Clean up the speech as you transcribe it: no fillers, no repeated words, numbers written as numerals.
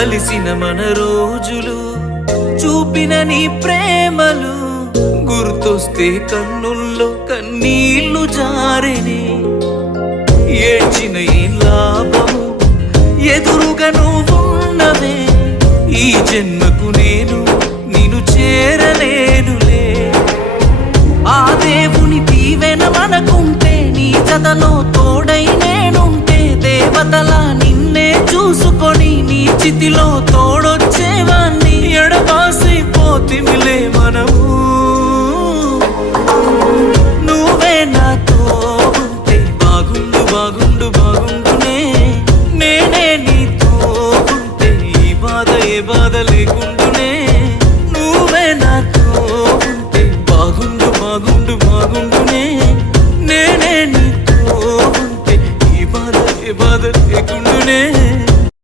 కలిసిన మన రోజులు చూపిన నీ ప్రేమలు గుర్తొస్తే కన్నుల్లో కన్నీళ్లు జారెనే ఏడ్చిన ఈ లాభము ఎదురుగా నువ్వున్నవే ఈ జన్మకు నేను నిన్ను చేరలేనులే ఆ దేవుని దీవెన మనకుంటే నీ జతలో తోడై నేనుంటే దేవతలా నిన్నే చూసుకొని నీ చితిలో